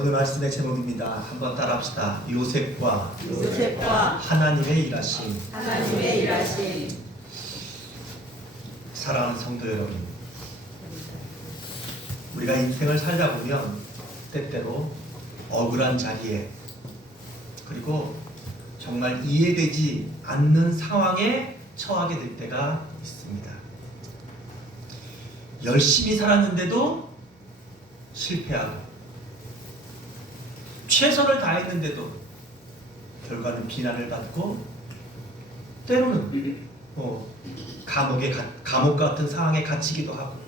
오늘 말씀의 제목입니다. 한번 따라합시다. 요셉과 하나님의 일하심. 사랑하는 성도 여러분, 우리가 인생을 살다 보면 때때로 억울한 자리에, 그리고 정말 이해되지 않는 상황에 처하게 될 때가 있습니다. 열심히 살았는데도 실패하고, 최선을 다했는데도 결과는 비난을 받고, 때로는 감옥 같은 상황에 갇히기도 하고,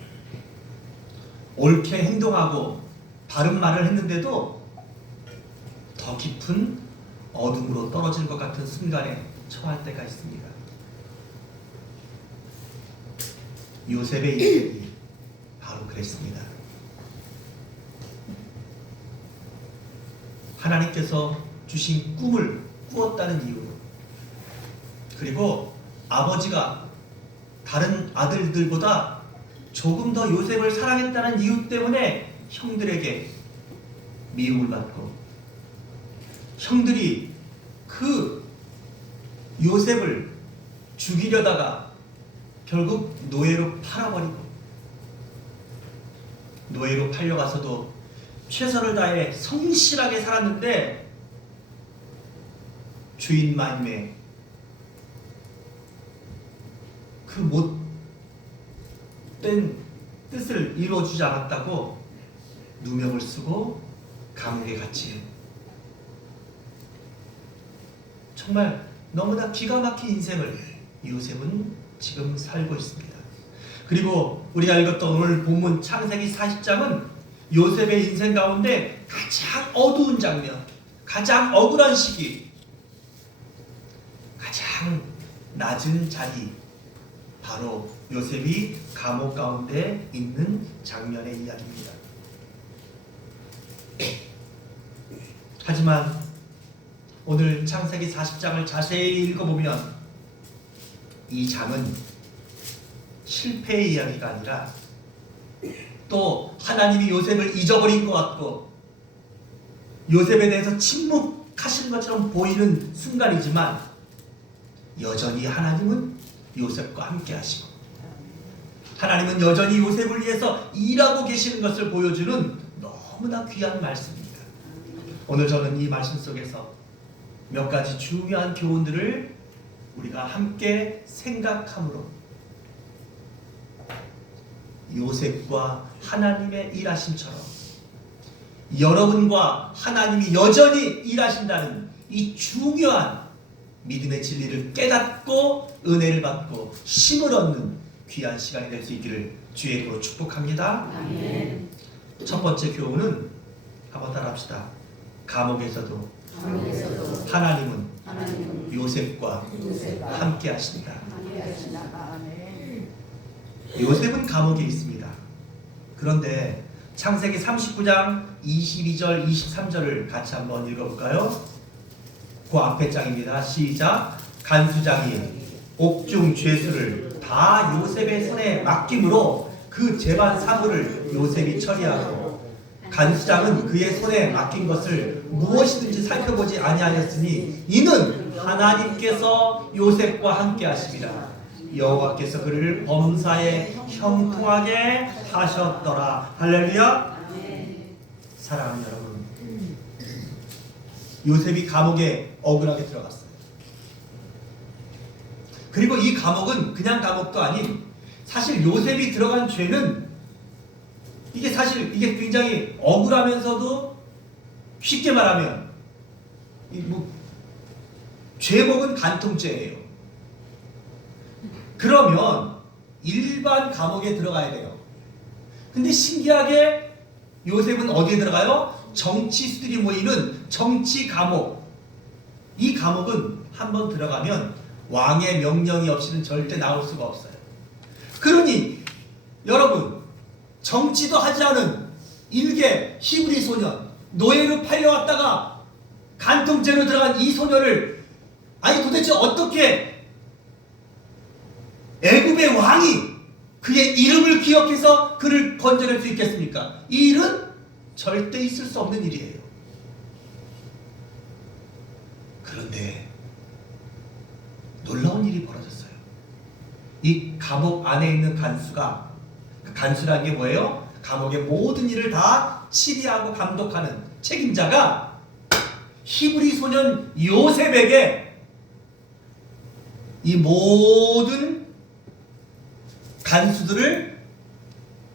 옳게 행동하고 바른 말을 했는데도 더 깊은 어둠으로 떨어질 것 같은 순간에 처할 때가 있습니다. 요셉의 인생이 바로 그랬습니다. 하나님께서 주신 꿈을 꾸었다는 이유로, 그리고 아버지가 다른 아들들보다 조금 더 요셉을 사랑했다는 이유 때문에 형들에게 미움을 받고, 형들이 그 요셉을 죽이려다가 결국 노예로 팔아버리고, 노예로 팔려가서도 최선을 다해 성실하게 살았는데 주인 마님의 그 못된 뜻을 이루어주지 않았다고 누명을 쓰고 감옥에 갇힌, 정말 너무나 기가 막힌 인생을 요셉은 지금 살고 있습니다. 그리고 우리가 읽었던 오늘 본문 창세기 40장은 요셉의 인생 가운데 가장 어두운 장면, 가장 억울한 시기, 가장 낮은 자리, 바로 요셉이 감옥 가운데 있는 장면의 이야기입니다. 하지만 오늘 창세기 40장을 자세히 읽어보면 이 장은 실패의 이야기가 아니라, 또 하나님이 요셉을 잊어버린 것 같고 요셉에 대해서 침묵하시는 것처럼 보이는 순간이지만, 여전히 하나님은 요셉과 함께 하시고, 하나님은 여전히 요셉을 위해서 일하고 계시는 것을 보여주는 너무나 귀한 말씀입니다. 오늘 저는 이 말씀 속에서 몇 가지 중요한 교훈들을 우리가 함께 생각함으로 요셉과 하나님의 일하심처럼 여러분과 하나님이 여전히 일하신다는 이 중요한 믿음의 진리를 깨닫고 은혜를 받고 힘을 얻는 귀한 시간이 될 수 있기를 주의 이름으로 축복합니다. 아멘. 첫 번째 교훈은 한번 따라합시다. 감옥에서도 하나님은 요셉과 함께 하신다. 요셉은 감옥에 있습니다. 그런데 창세기 39장 22절 23절을 같이 한번 읽어볼까요? 그 앞에 장입니다. 시작. 간수장이 옥중 죄수를 다 요셉의 손에 맡김으로 그 재반 사물을 요셉이 처리하고, 간수장은 그의 손에 맡긴 것을 무엇이든지 살펴보지 아니하였으니 이는 하나님께서 요셉과 함께 하심이라. 여호와께서 그를 범사에 형통하게 하셨더라. 할렐루야. 사랑하는 여러분, 요셉이 감옥에 억울하게 들어갔어요. 그리고 이 감옥은 그냥 감옥도 아닌, 사실 요셉이 들어간 죄는 이게 굉장히 억울하면서도, 쉽게 말하면 죄목은 간통죄예요. 그러면 일반 감옥에 들어가야 돼요. 근데 신기하게 요셉은 어디에 들어가요? 정치수들이 모이는 정치 감옥. 이 감옥은 한번 들어가면 왕의 명령이 없이는 절대 나올 수가 없어요. 그러니 여러분, 정치도 하지 않은 일개 히브리 소년, 노예로 팔려왔다가 간통죄로 들어간 이 소녀를, 아니 도대체 어떻게 애굽의 왕이 그의 이름을 기억해서 그를 건져낼 수 있겠습니까? 이 일은 절대 있을 수 없는 일이에요. 그런데 놀라운 일이 벌어졌어요. 이 감옥 안에 있는 간수가, 간수라는 게 뭐예요? 감옥의 모든 일을 다 치리하고 감독하는 책임자가 히브리 소년 요셉에게 이 모든 간수들을,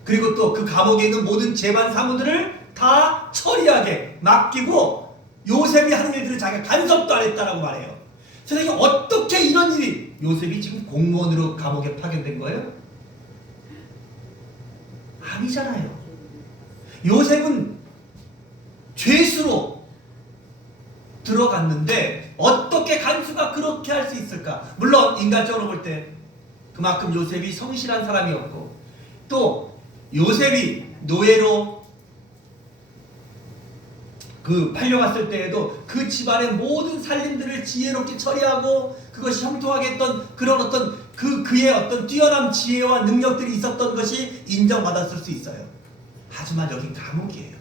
그리고 또 그 감옥에 있는 모든 재반 사무들을 다 처리하게 맡기고 요셉이 하는 일들을 자기가 간섭도 안 했다라고 말해요. 세상에 어떻게 이런 일이, 요셉이 지금 공무원으로 감옥에 파견된 거예요? 아니잖아요. 요셉은 죄수로 들어갔는데 어떻게 간수가 그렇게 할 수 있을까? 물론 인간적으로 볼 때 그만큼 요셉이 성실한 사람이었고, 또 요셉이 노예로 팔려갔을 때에도 그 집안의 모든 살림들을 지혜롭게 처리하고 그것이 형통하게 했던 그런 어떤 그의 어떤 뛰어난 지혜와 능력들이 있었던 것이 인정받았을 수 있어요. 하지만 여긴 감옥이에요.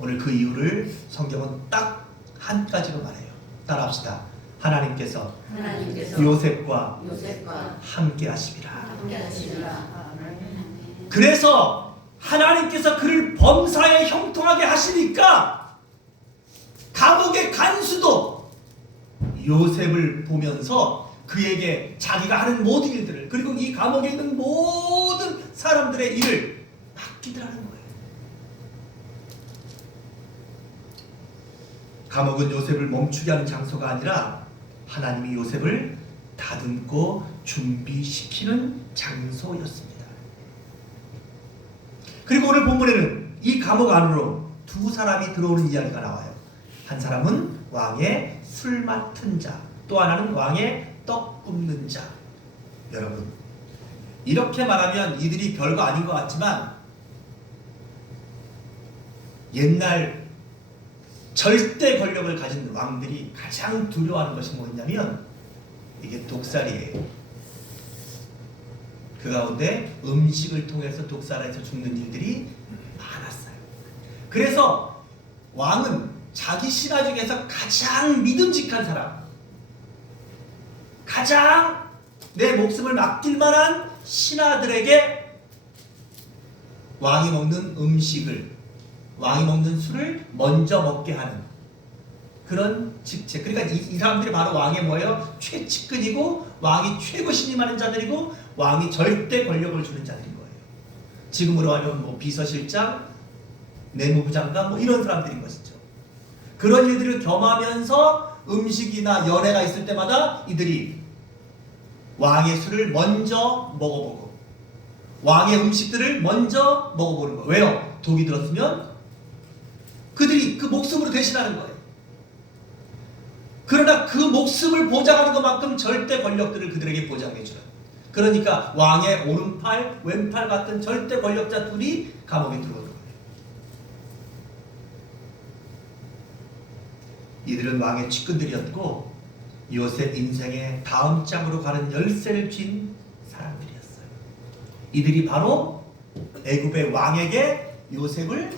오늘 그 이유를 성경은 딱 한 가지로 말해요. 따라합시다. 하나님께서 요셉과 함께 하시리라. 그래서 하나님께서 그를 범사에 형통하게 하시니까 감옥의 간수도 요셉을 보면서 그에게 자기가 하는 모든 일들을, 그리고 이 감옥에 있는 모든 사람들의 일을 맡기더라는 거예요. 감옥은 요셉을 멈추게 하는 장소가 아니라 하나님이 요셉을 다듬고 준비시키는 장소였습니다. 그리고 오늘 본문에는 이 감옥 안으로 두 사람이 들어오는 이야기가 나와요. 한 사람은 왕의 술 맡은 자, 또 하나는 왕의 떡 굽는 자. 여러분, 이렇게 말하면 이들이 별거 아닌 것 같지만 옛날 절대 권력을 가진 왕들이 가장 두려워하는 것이 뭐였냐면 이게 독살이에요. 그 가운데 음식을 통해서 독살해서 죽는 일들이 많았어요. 그래서 왕은 자기 신하 중에서 가장 믿음직한 사람, 가장 내 목숨을 맡길 만한 신하들에게 왕이 먹는 음식을, 왕이 먹는 술을 먼저 먹게 하는 그런 직책. 그러니까 이 사람들이 바로 왕의 뭐예요? 최측근이고 왕이 최고 신임하는 자들이고 왕이 절대 권력을 주는 자들인 거예요. 지금으로 하면 뭐 비서실장, 내무부 장관 뭐 이런 사람들인 것이죠. 그런 일들을 겸하면서 음식이나 연회가 있을 때마다 이들이 왕의 술을 먼저 먹어보고 왕의 음식들을 먼저 먹어보는 거예요. 왜요? 독이 들었으면 그들이 그 목숨으로 대신하는 거예요. 그러나 그 목숨을 보장하는 것만큼 절대 권력들을 그들에게 보장해 주는. 그러니까 왕의 오른팔, 왼팔 같은 절대 권력자 둘이 감옥에 들어오는 거예요. 이들은 왕의 측근들이었고 요셉 인생의 다음 장으로 가는 열쇠를 쥔 사람들이었어요. 이들이 바로 애굽의 왕에게 요셉을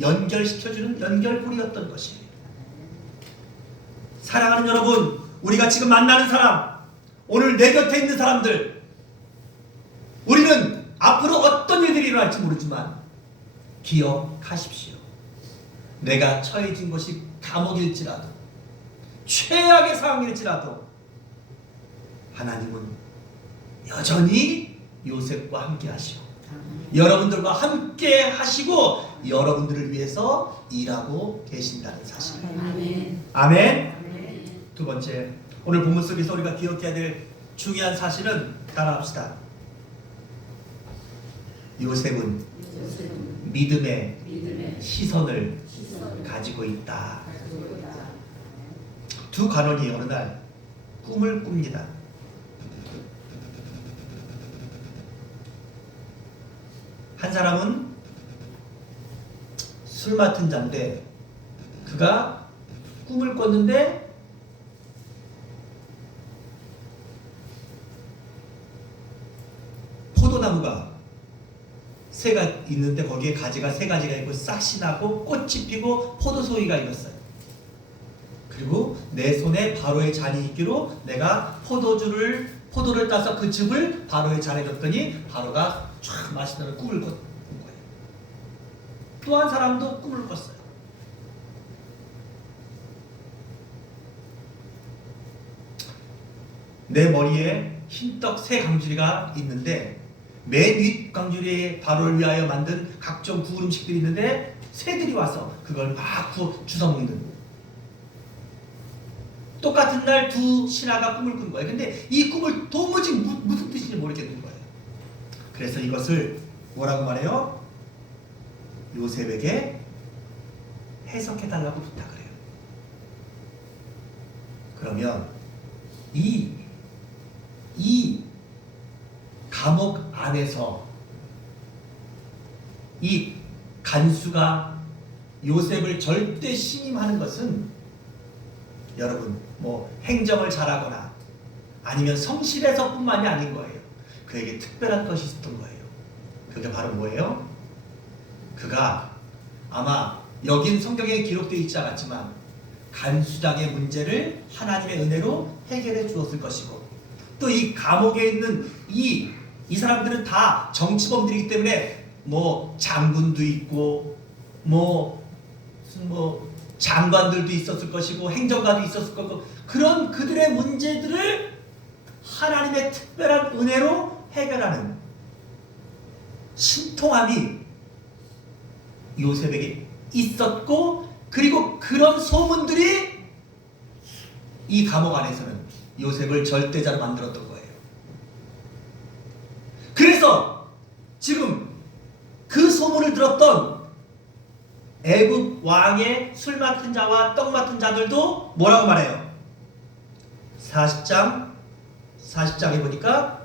연결시켜주는 연결고리였던 것입니다. 사랑하는 여러분, 우리가 지금 만나는 사람, 오늘 내 곁에 있는 사람들, 우리는 앞으로 어떤 일들이 일어날지 모르지만 기억하십시오. 내가 처해진 것이 감옥일지라도 최악의 상황일지라도 하나님은 여전히 요셉과 함께 하시고 여러분들과 함께 하시고 여러분들을 위해서 일하고 계신다는 사실. 아멘. 아멘. 두 번째, 오늘 본문 속에서 우리가 기억해야 될 중요한 사실은 따라합시다. 요셉은 믿음의 시선을 가지고 있다. 두 간원이 어느 날 꿈을 꿉니다. 한 사람은 술 맡은 자인데 그가 꿈을 꿨는데 포도나무가 새가 있는데 거기에 가지가 세 가지가 있고 싹이 나고 꽃이 피고 포도송이가 익었어요. 그리고 내 손에 바로의 잔이 있기로 내가 포도를 따서 그 즙을 바로의 잔에 넣었더니 바로가 쫙 마시는 꿈을 꾼 거예요. 또 한 사람도 꿈을 꿨어요. 내 머리에 흰떡 세 강주리가 있는데 맨 윗 강주리에 바로를 위하여 만든 각종 구울 음식들이 있는데 새들이 와서 그걸 막 주워 먹는. 똑같은 날 두 신하가 꿈을 꾼 거예요. 근데 이 꿈을 도무지 무슨 뜻인지 모르겠는 거예요. 그래서 이것을 뭐라고 말해요? 요셉에게 해석해달라고 부탁을 해요. 그러면 이 감옥 안에서 이 간수가 요셉을 절대 신임하는 것은 여러분 뭐 행정을 잘하거나 아니면 성실해서뿐만이 아닌 거예요. 그에게 특별한 것이 있었던 거예요. 그게 바로 뭐예요? 그가 아마 여긴 성경에 기록되어 있지 않았지만 간수장의 문제를 하나님의 은혜로 해결해 주었을 것이고 또 이 감옥에 있는 이 사람들은 다 정치범들이기 때문에 뭐 장군도 있고 뭐 장관들도 있었을 것이고 행정가도 있었을 거고 그런 그들의 문제들을 하나님의 특별한 은혜로 해결하는 신통함이 요셉에게 있었고 그리고 그런 소문들이 이 감옥 안에서는 요셉을 절대자로 만들었던 거예요. 그래서 지금 그 소문을 들었던 애굽 왕의 술 맡은 자와 떡 맡은 자들도 뭐라고 말해요? 40장에 보니까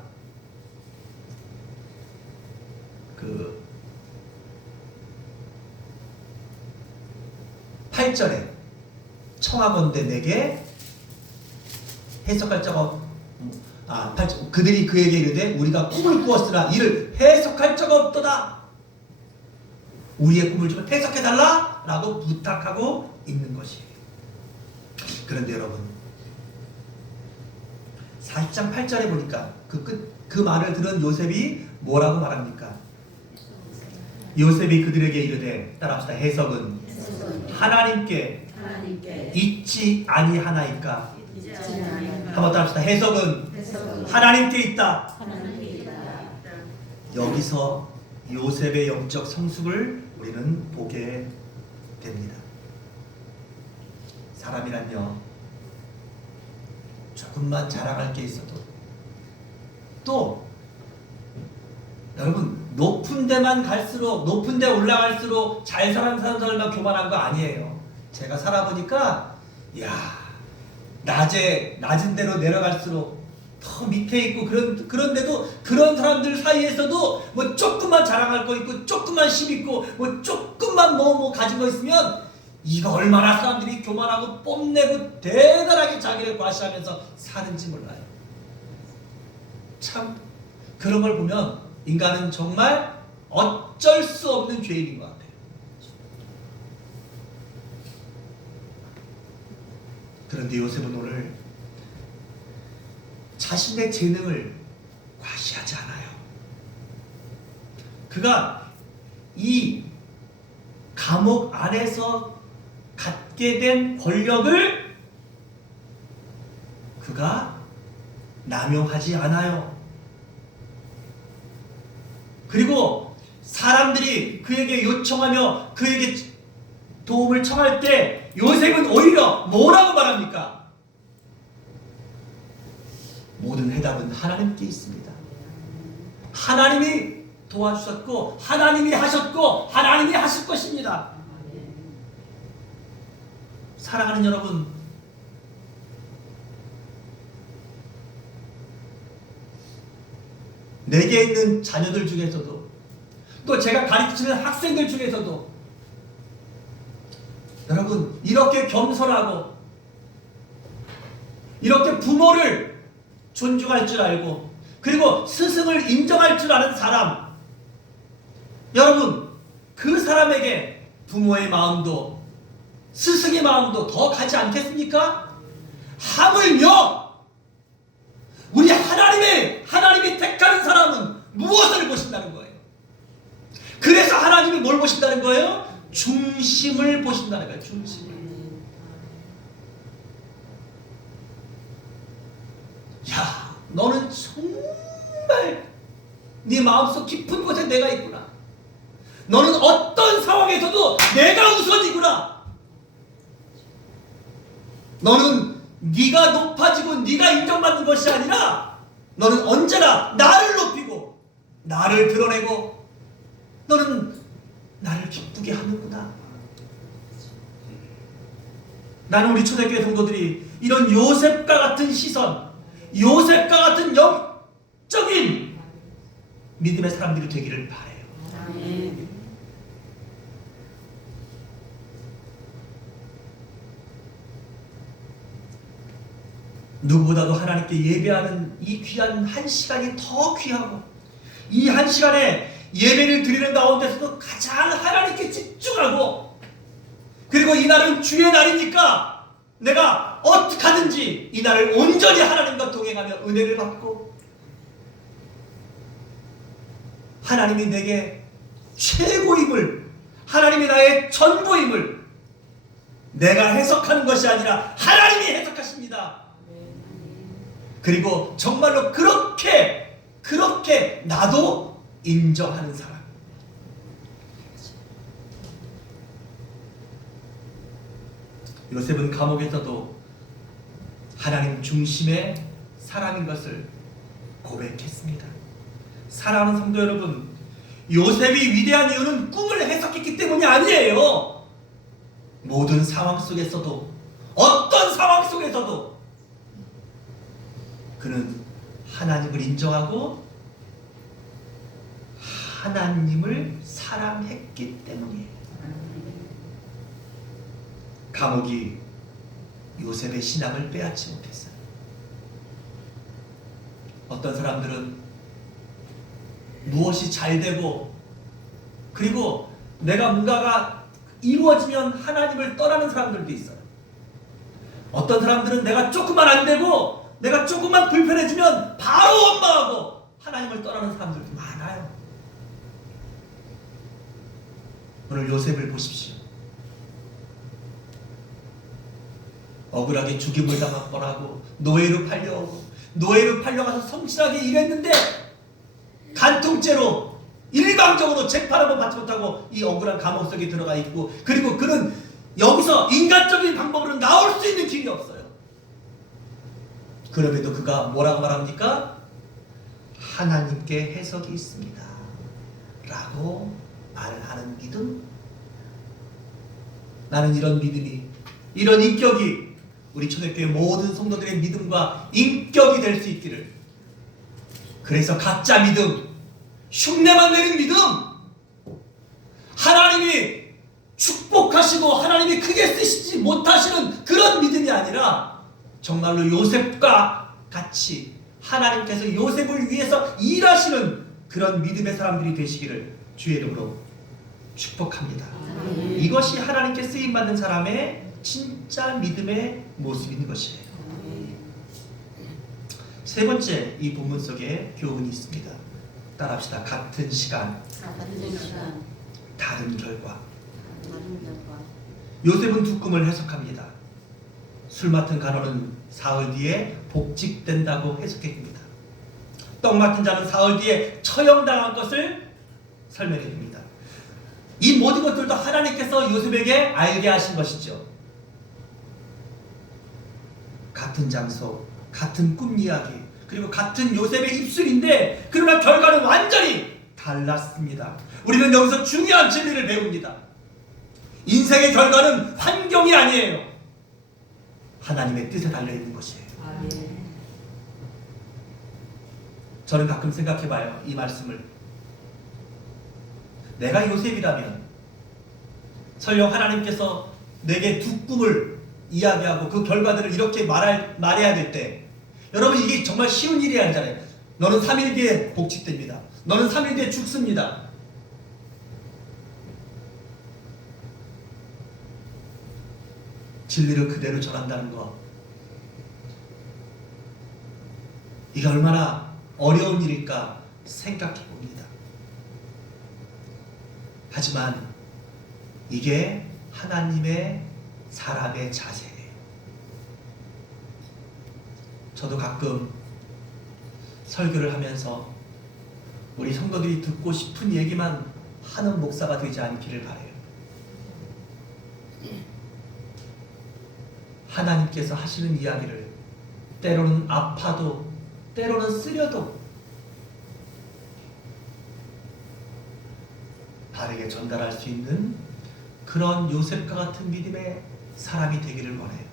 그 8절에 청하건대 내게 해석할 자가 그들이 그에게 이르되 우리가 꿈을 꾸었으나 이를 해석할 자가 없도다. 우리의 꿈을 좀 해석해달라 라고 부탁하고 있는 것이에요. 그런데 여러분 40장 8절에 보니까 그 말을 들은 요셉이 뭐라고 말합니까? 요셉이 그들에게 이르되 따라합시다. 해석은 하나님께 있지 아니하나이까. 한번 따라합시다. 해석은 하나님께 있다. 여기서 요셉의 영적 성숙을 우리는 보게 됩니다. 사람이란요 조금만 자랑할 게 있어도 또 여러분 높은 데만 갈수록 높은 데 올라갈수록 잘 사는 사람들만 교만한 거 아니에요. 제가 살아보니까 낮은 데로 내려갈수록 더 밑에 있고 그런데도 그런 사람들 사이에서도 뭐 조금만 자랑할 거 있고 조금만 심 있고 뭐 조금만 뭐 가진 거 있으면 이거 얼마나 사람들이 교만하고 뽐내고 대단하게 자기를 과시하면서 사는지 몰라요. 참 그런 걸 보면 인간은 정말 어쩔 수 없는 죄인인 것 같아요. 그런데 요셉은 오늘 자신의 재능을 과시하지 않아요. 그가 이 감옥 안에서 갖게 된 권력을 그가 남용하지 않아요. 그리고 사람들이 그에게 요청하며 그에게 도움을 청할 때 요셉은 오히려 뭐라고 말합니까? 모든 해답은 하나님께 있습니다. 하나님이 도와주셨고 하나님이 하셨고 하나님이 하실 것입니다. 사랑하는 여러분, 내게 있는 자녀들 중에서도 또 제가 가르치는 학생들 중에서도 여러분 이렇게 겸손하고 이렇게 부모를 존중할 줄 알고 그리고 스승을 인정할 줄 아는 사람 여러분, 그 사람에게 부모의 마음도 스승의 마음도 더 가지 않겠습니까? 하물며 우리 하나님이 택하는 사람은 무엇을 보신다는 거예요? 그래서 하나님이 뭘 보신다는 거예요? 중심을 보신다는 거예요. 중심을. 야, 너는 정말 네 마음속 깊은 곳에 내가 있구나. 너는 어떤 상황에서도 내가 우선이구나. 너는 네가 높아지고 네가 인정받는 것이 아니라 너는 언제나 나를 높이고 나를 드러내고 너는 나를 기쁘게 하는구나. 나는 우리 초대교회 성도들이 이런 요셉과 같은 시선, 요셉과 같은 영적인 믿음의 사람들이 되기를 바라요. 아멘. 누구보다도 하나님께 예배하는 이 귀한 한 시간이 더 귀하고, 이 한 시간에 예배를 드리는 가운데서도 가장 하나님께 집중하고, 그리고 이 날은 주의 날이니까 내가 어떻게 하든지 이 날을 온전히 하나님과 동행하며 은혜를 받고, 하나님이 내게 최고임을, 하나님이 나의 전부임을 내가 해석하는 것이 아니라 하나님이 해석하십니다. 그리고 정말로 그렇게 나도 인정하는 사람. 요셉은 감옥에서도 하나님 중심의 사람인 것을 고백했습니다. 사랑하는 성도 여러분, 요셉이 위대한 이유는 꿈을 해석했기 때문이 아니에요. 모든 상황 속에서도, 어떤 상황 속에서도 그는 하나님을 인정하고 하나님을 사랑했기 때문이에요. 감옥이 요셉의 신앙을 빼앗지 못했어요. 어떤 사람들은 무엇이 잘 되고 그리고 내가 뭔가가 이루어지면 하나님을 떠나는 사람들도 있어요. 어떤 사람들은 내가 조금만 안 되고 내가 조금만 불편해지면 바로 원망하고 하나님을 떠나는 사람들도 많아요. 오늘 요셉을 보십시오. 억울하게 죽임을 당할 뻔하고 노예로 팔려오고 노예로 팔려가서 성실하게 일했는데 간통죄로 일방적으로 재판 한번 받지 못하고 이 억울한 감옥 속에 들어가 있고, 그리고 그는 여기서 인간적인 방법으로 나올 수 있는 길이 없어요. 그럼에도 그가 뭐라고 말합니까? 하나님께 해석이 있습니다 라고 말하는 믿음. 나는 이런 믿음이, 이런 인격이 우리 초대교회 모든 성도들의 믿음과 인격이 될 수 있기를. 그래서 가짜 믿음, 흉내만 내는 믿음, 하나님이 축복하시고 하나님이 크게 쓰시지 못하시는 그런 믿음이 아니라 정말로 요셉과 같이 하나님께서 요셉을 위해서 일하시는 그런 믿음의 사람들이 되시기를 주의 이름으로 축복합니다. 이것이 하나님께 쓰임받는 사람의 진짜 믿음의 모습인 것이에요. 세 번째, 이 본문 속에 교훈이 있습니다. 따라합시다. 같은 시간, 다른 결과. 요셉은 두 꿈을 해석합니다. 술 맡은 간호는 사흘 뒤에 복직된다고 해석했습니다. 떡 맡은 자는 사흘 뒤에 처형당한 것을 설명해 줍니다. 이 모든 것들도 하나님께서 요셉에게 알게 하신 것이죠. 같은 장소, 같은 꿈 이야기, 그리고 같은 요셉의 입술인데 그러나 결과는 완전히 달랐습니다. 우리는 여기서 중요한 진리를 배웁니다. 인생의 결과는 환경이 아니에요. 하나님의 뜻에 달려있는 것이에요. 저는 가끔 생각해봐요. 이 말씀을. 내가 요셉이라면 설령 하나님께서 내게 두 꿈을 이야기하고 그 결과들을 이렇게 말해야 될 때, 여러분 이게 정말 쉬운 일이 아니잖아요. 너는 3일 뒤에 복직됩니다. 너는 3일 뒤에 죽습니다. 진리를 그대로 전한다는 것, 이게 얼마나 어려운 일일까 생각해 봅니다. 하지만 이게 하나님의 사람의 자세예요. 저도 가끔 설교를 하면서 우리 성도들이 듣고 싶은 얘기만 하는 목사가 되지 않기를 바라요. 하나님께서 하시는 이야기를 때로는 아파도 때로는 쓰려도 바르게 전달할 수 있는 그런 요셉과 같은 믿음의 사람이 되기를 원해요.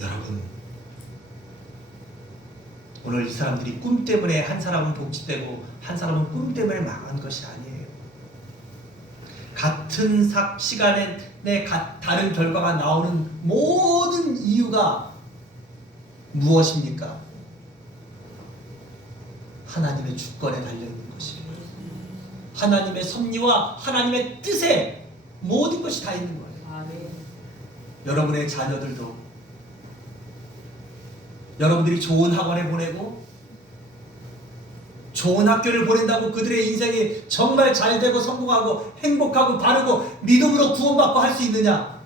여러분, 오늘 이 사람들이 꿈 때문에 한 사람은 복지되고 한 사람은 꿈 때문에 망한 것이 아니에요. 같은 시간에 다른 결과가 나오는 모든 이유가 무엇입니까? 하나님의 주권에 달려있는 것이에요. 하나님의 섭리와 하나님의 뜻에 모든 것이 다 있는 거예요. 여러분의 자녀들도 여러분들이 좋은 학원에 보내고 좋은 학교를 보낸다고 그들의 인생이 정말 잘되고 성공하고 행복하고 바르고 믿음으로 구원받고 할 수 있느냐?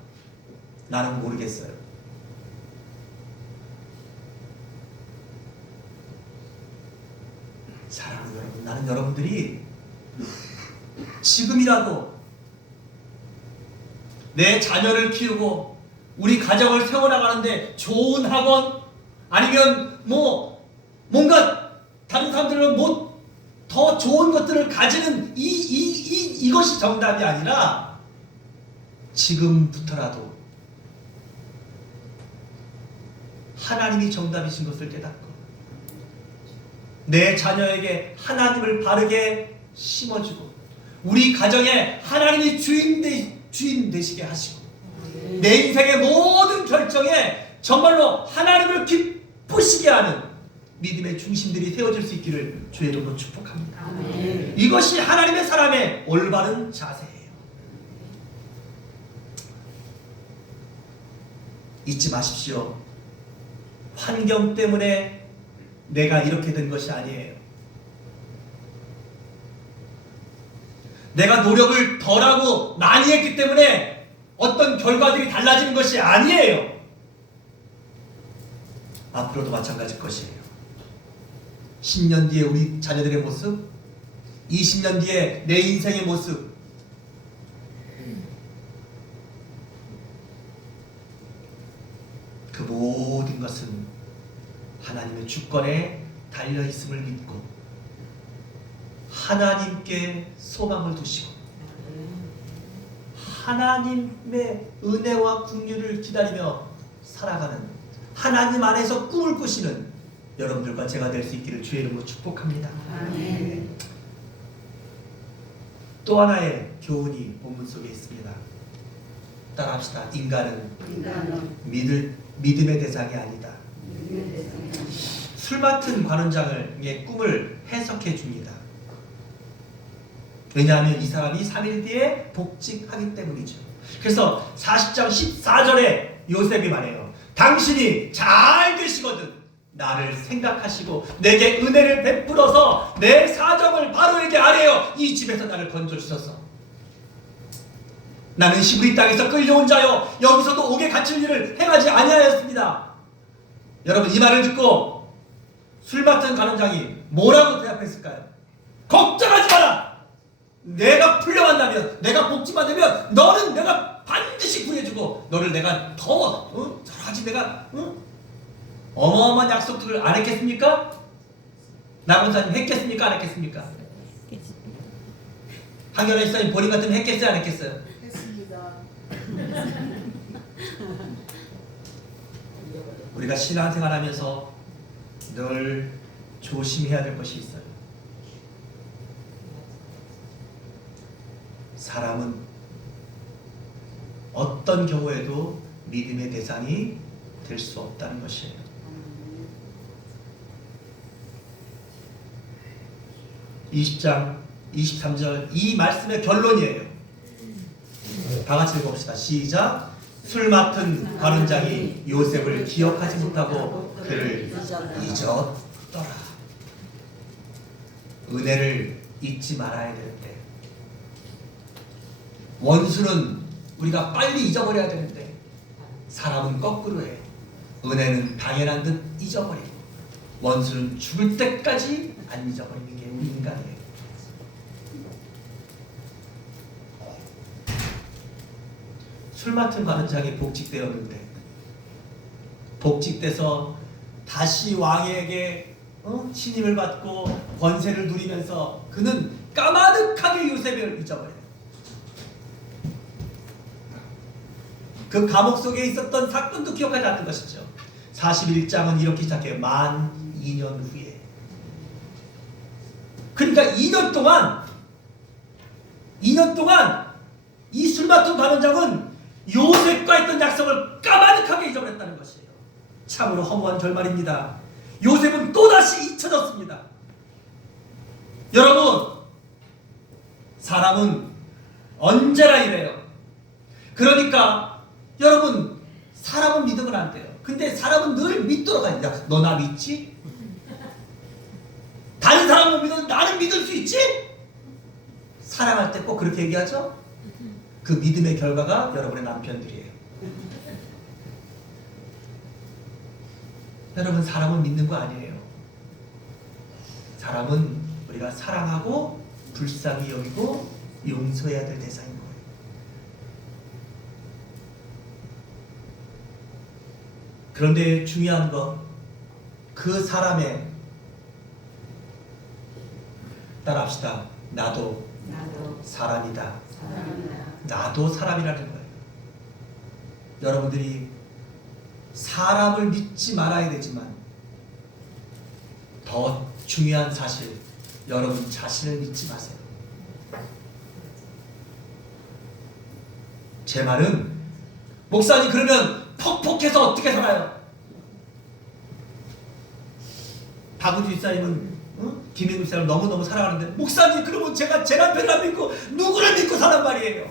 나는 모르겠어요. 사랑하는 여러분, 나는 여러분들이 지금이라도 내 자녀를 키우고 우리 가정을 세워나가는데 좋은 학원, 아니면 뭔가 다른 사람들은 더 좋은 것들을 가지는 이것이 정답이 아니라 지금부터라도 하나님이 정답이신 것을 깨닫고 내 자녀에게 하나님을 바르게 심어주고 우리 가정에 하나님이 주인 되시게 하시고 내 인생의 모든 결정에 정말로 하나님을 기쁘시게 하는 믿음의 중심들이 세워질 수 있기를 주의 이름으로 축복합니다. 아멘. 이것이 하나님의 사람의 올바른 자세예요. 잊지 마십시오. 환경 때문에 내가 이렇게 된 것이 아니에요. 내가 노력을 덜하고 많이 했기 때문에 어떤 결과들이 달라지는 것이 아니에요. 앞으로도 마찬가지일 것이에요. 10년 뒤에 우리 자녀들의 모습, 20년 뒤에 내 인생의 모습, 그 모든 것은 하나님의 주권에 달려있음을 믿고 하나님께 소망을 두시고 하나님의 은혜와 긍휼을 기다리며 살아가는 하나님 안에서 꿈을 꾸시는 여러분들과 제가 될 수 있기를 주의 이름으로 축복합니다. 아멘. 또 하나의 교훈이 본문 속에 있습니다. 따라합시다. 인간은 믿음의 대상이 아니다. 술 맡은 관원장의 꿈을 해석해 줍니다. 왜냐하면 이 사람이 3일 뒤에 복직하기 때문이죠. 그래서 40장 14절에 요셉이 말해요. 당신이 잘 되시거든 나를 생각하시고 내게 은혜를 베풀어서 내 사정을 바로에게 아뢰어 이 집에서 나를 건져주소서. 나는 시브리 땅에서 끌려온 자여 여기서도 옥에 갇힐 일을 행하지 아니하였습니다. 여러분, 이 말을 듣고 술 맡은 관원장이 뭐라고 대답했을까요? 걱정하지 마라. 내가 풀려간다면, 내가 복지받으면 너는 내가 반드시 구해주고 너를 내가 더 여러 가지 내가 어마어마한 약속들을 안 했겠습니까? 나문사님 했겠습니까? 안 했겠습니까? 한겨레 시사님 본인 같으면 했겠어요? 안 했겠어요? 했습니다. 우리가 신앙생활하면서 늘 조심해야 될 것이 있어요. 사람은 어떤 경우에도 믿음의 대상이 될 수 없다는 것이에요. 20장 23절 이 말씀의 결론이에요. 다 같이 읽어봅시다. 시작. 술 맡은 관원장이 요셉을 기억하지 못하고 그를 잊었더라. 은혜를 잊지 말아야 되는데, 원수는 우리가 빨리 잊어버려야 되는데 사람은 거꾸로 해. 은혜는 당연한 듯 잊어버리고 원수는 죽을 때까지 안 잊어버리는 게 우리 인간이에요. 술 맡은 관원장이 복직되었는데, 복직돼서 다시 왕에게 신임을 받고 권세를 누리면서 그는 까마득하게 요셉을 잊어버려요. 그 감옥 속에 있었던 사건도 기억하지 않는 것이죠. 41장은 이렇게 시작해요. 만 2년 후에. 그러니까 2년 동안 이 술 맡은 관원장은 요셉과 했던 약속을 까마득하게 잊어버렸다는 것이에요. 참으로 허무한 결말입니다. 요셉은 또다시 잊혀졌습니다. 여러분, 사람은 언제나 이래요. 그러니까 여러분, 사람은 믿으면 안 돼요. 근데 사람은 늘 믿도록 하죠. 야, 너 나 믿지? 다른 사람은 믿어도 나는 믿을 수 있지? 사랑할 때 꼭 그렇게 얘기하죠? 그 믿음의 결과가 여러분의 남편들이에요. 여러분, 사람은 믿는 거 아니에요. 사람은 우리가 사랑하고 불쌍히 여기고 용서해야 될 대상인 거예요. 그런데 중요한 건 그 사람의, 따라합시다. 나도 사람이다. 나도 사람이라는 거예요. 여러분들이 사람을 믿지 말아야 되지만 더 중요한 사실, 여러분 자신을 믿지 마세요. 제 말은, 목사님 그러면 퍽퍽해서 어떻게 살아요? 박우주 집사님은 김인국 집사님 너무너무 사랑하는데, 목사님 그러면 제가 제 남편을 안 믿고 누구를 믿고 사란 말이에요?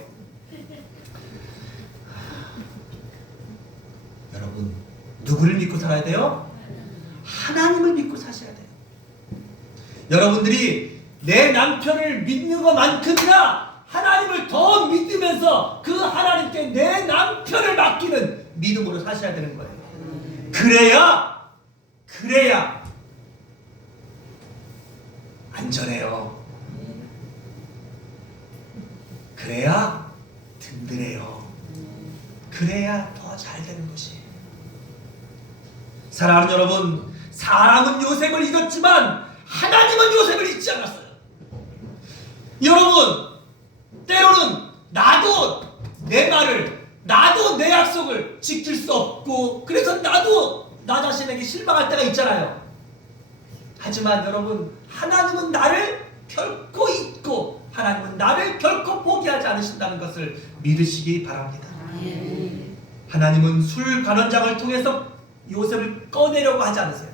여러분, 누구를 믿고 살아야 돼요? 하나님을 믿고 사셔야 돼요. 여러분들이 내 남편을 믿는 것만큼이나 하나님을 더 믿으면서 그 하나님께 내 남편을 맡기는 믿음으로 사셔야 되는 거예요. 그래야 안전해요. 그래야 든든해요. 그래야 더 잘 되는 것이에요. 사랑하는 여러분, 사람은 요셉을 잊었지만 하나님은 요셉을 잊지 않았어요. 여러분, 때로는 나도 내 말을, 나도 내 약속을 지킬 수 없고, 그래서 나도 나 자신에게 실망할 때가 있잖아요. 하지만 여러분, 하나님은 나를 결코 잊고 하나님은 나를 결코 포기하지 않으신다는 것을 믿으시기 바랍니다. 하나님은 술 관원장을 통해서 요셉을 꺼내려고 하지 않으세요.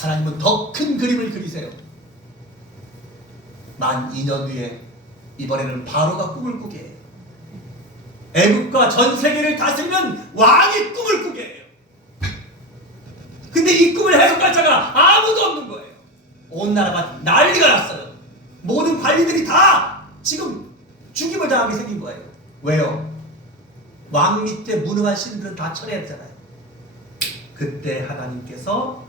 하나님은 더 큰 그림을 그리세요. 만 2년 후에 이번에는 바로가 꿈을 꾸게 해요. 애국과 전 세계를 다스리는 왕의 꿈을 꾸게 해요. 근데 이 꿈을 해석할 자가 아무도 없는 거예요. 온 나라가 난리가 났어요. 모든 관리들이 다 지금 죽임을 당하게 생긴 거예요. 왜요? 왕 밑에 무능한 신들은 다 처리했잖아요. 그때 하나님께서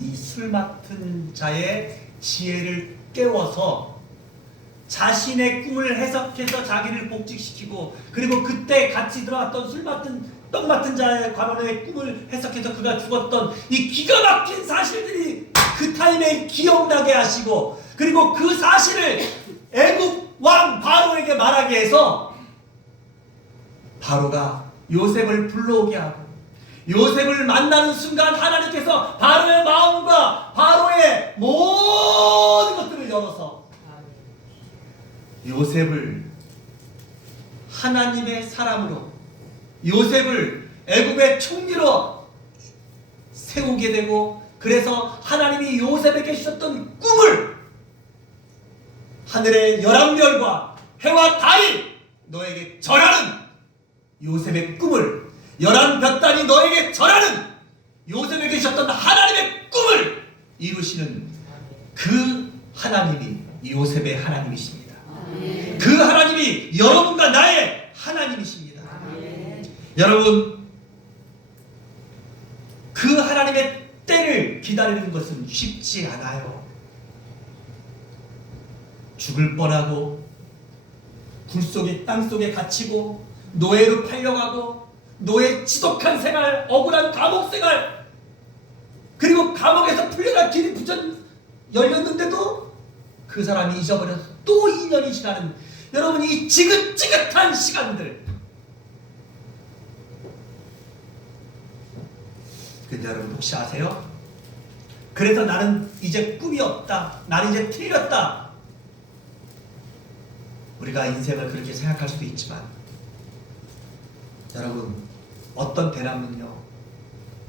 이 술 맡은 자의 지혜를 깨워서 자신의 꿈을 해석해서 자기를 복직시키고, 그리고 그때 같이 들어왔던 떡 맡은 자의 관원의 꿈을 해석해서 그가 죽었던 이 기가 막힌 사실들이 그 타임에 기억나게 하시고, 그리고 그 사실을 애국 왕 바로에게 말하게 해서 바로가 요셉을 불러오게 하고, 요셉을 만나는 순간 하나님께서 바로의 마음과 바로의 모든 것들을 열어서 요셉을 하나님의 사람으로, 요셉을 애굽의 총리로 세우게 되고, 그래서 하나님이 요셉에게 주셨던 꿈을 하늘의 11별과 해와 달이 너에게 절하는 요셉의 꿈을, 11볕달이 너에게 절하는 요셉에게 주셨던 하나님의 꿈을 이루시는 그 하나님이 요셉의 하나님이십니다. 그 하나님이 여러분과 나의 하나님이십니다. 여러분, 그 하나님의 때를 기다리는 것은 쉽지 않아요. 죽을 뻔하고 굴속에 땅속에 갇히고 노예로 팔려가고 노예 지독한 생활, 억울한 감옥 생활, 그리고 감옥에서 풀려날 길이 열렸는데도 그 사람이 잊어버려서 또 2년이 지나는 여러분, 이 지긋지긋한 시간들. 근데 여러분 혹시 아세요? 그래서 나는 이제 꿈이 없다, 나는 이제 틀렸다, 우리가 인생을 그렇게 생각할 수도 있지만, 여러분, 어떤 대나무는요,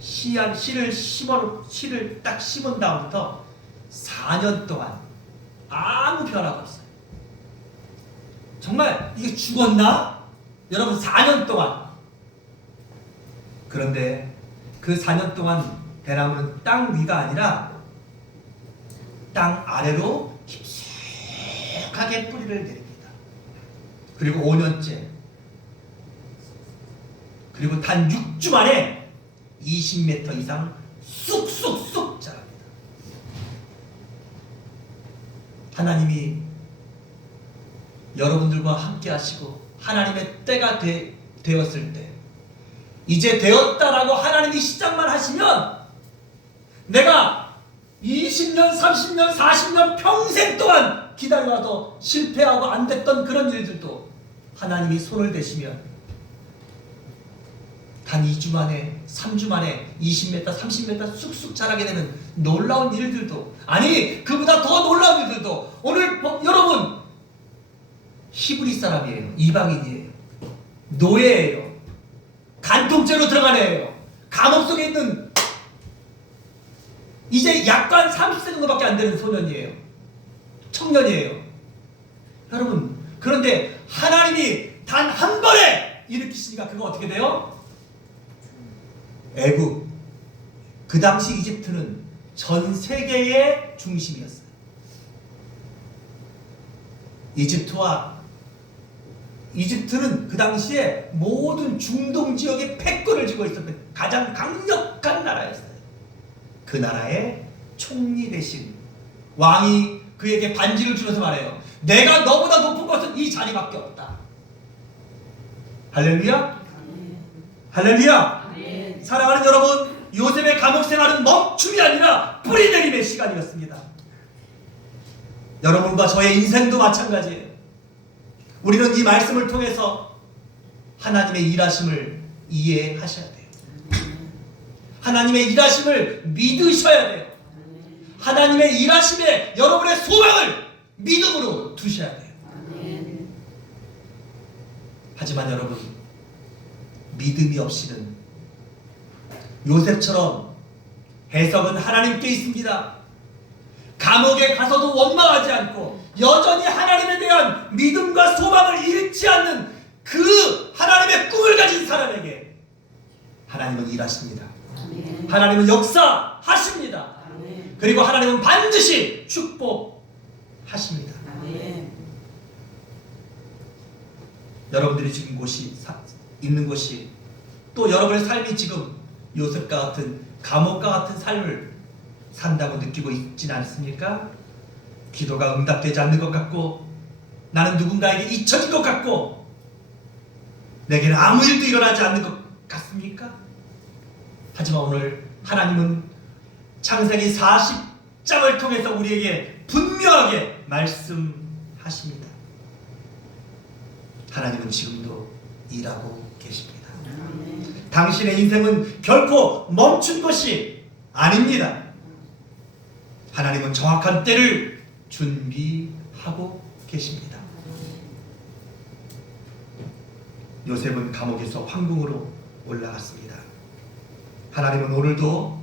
씨를 딱 심은 다음부터 4년 동안 아무 변화가 없어요. 정말 이게 죽었나? 여러분, 4년 동안. 그런데 그 4년 동안 대나무는 땅 위가 아니라 땅 아래로 깊숙하게 뿌리를 내립니다. 그리고 5년째, 그리고 단 6주 만에 20m 이상 쑥쑥쑥 자랍니다. 하나님이 여러분들과 함께 하시고 하나님의 때가 되었을 때, 이제 되었다라고 하나님이 시작만 하시면, 내가 20년, 30년, 40년 평생 동안 기다려도 실패하고 안 됐던 그런 일들도 하나님이 손을 대시면 단 2주 만에, 3주 만에 20m, 30m 쑥쑥 자라게 되는 놀라운 일들도, 아니 그보다 더 놀라운 일들도, 오늘 여러분, 히브리 사람이에요. 이방인이에요. 노예예요. 간통죄로 들어간 애예요. 감옥 속에 있는 이제 약간 30세 정도밖에 안 되는 소년이에요. 청년이에요. 여러분, 그런데 하나님이 단 한 번에 일으키시니까 그거 어떻게 돼요? 애굽, 그 당시 이집트는 전 세계의 중심이었어요. 이집트는 그 당시에 모든 중동 지역의 패권을 쥐고 있었던 가장 강력한 나라였어요. 그 나라의 총리 대신 왕이 그에게 반지를 주면서 말해요. 내가 너보다 높은 것은 이 자리밖에 없다. 할렐루야? 할렐루야? 사랑하는 여러분, 요셉의 감옥 생활은 멈춤이 아니라 뿌리내림의 시간이었습니다. 여러분과 저의 인생도 마찬가지예요. 우리는 이 말씀을 통해서 하나님의 일하심을 이해하셔야 돼요. 하나님의 일하심을 믿으셔야 돼요. 하나님의 일하심에 여러분의 소망을 믿음으로 두셔야 돼요. 하지만 여러분, 믿음이 없이는 요셉처럼 해석은 하나님께 있습니다. 감옥에 가서도 원망하지 않고 여전히 하나님에 대한 믿음과 소망을 잃지 않는 그 하나님의 꿈을 가진 사람에게 하나님은 일하십니다. 하나님은 역사하십니다. 그리고 하나님은 반드시 축복하십니다. 여러분들이 지금 있는 곳이, 또 여러분의 삶이 지금 요셉과 같은, 감옥과 같은 삶을 산다고 느끼고 있지는 않습니까? 기도가 응답되지 않는 것 같고, 나는 누군가에게 잊혀진 것 같고, 내게는 아무 일도 일어나지 않는 것 같습니까? 하지만 오늘 하나님은 창세기 40장을 통해서 우리에게 분명하게 말씀하십니다. 하나님은 지금도 일하고 계십니다. 당신의 인생은 결코 멈춘 것이 아닙니다. 하나님은 정확한 때를 준비하고 계십니다. 요셉은 감옥에서 황궁으로 올라갔습니다. 하나님은 오늘도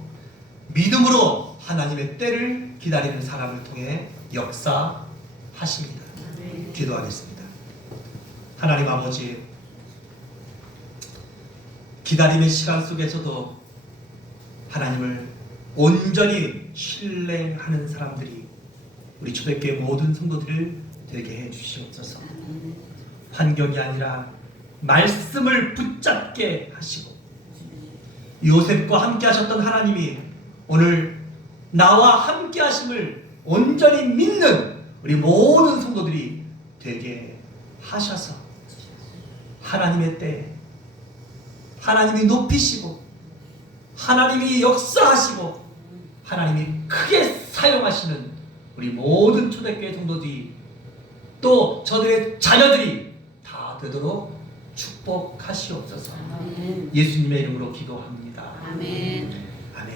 믿음으로 하나님의 때를 기다리는 사람을 통해 역사하십니다. 기도하겠습니다. 하나님 아버지, 기다림의 시간 속에서도 하나님을 온전히 신뢰하는 사람들이 우리 초대교회 모든 성도들을 되게 해 주시옵소서. 환경이 아니라 말씀을 붙잡게 하시고 요셉과 함께 하셨던 하나님이 오늘 나와 함께 하심을 온전히 믿는 우리 모든 성도들이 되게 하셔서 하나님의 때에 하나님이 높이시고 하나님이 역사하시고 하나님이 크게 사용하시는 우리 모든 초대교회 성도들이 또 저들의 자녀들이 다 되도록 축복하시옵소서. 아멘. 예수님의 이름으로 기도합니다. 아멘.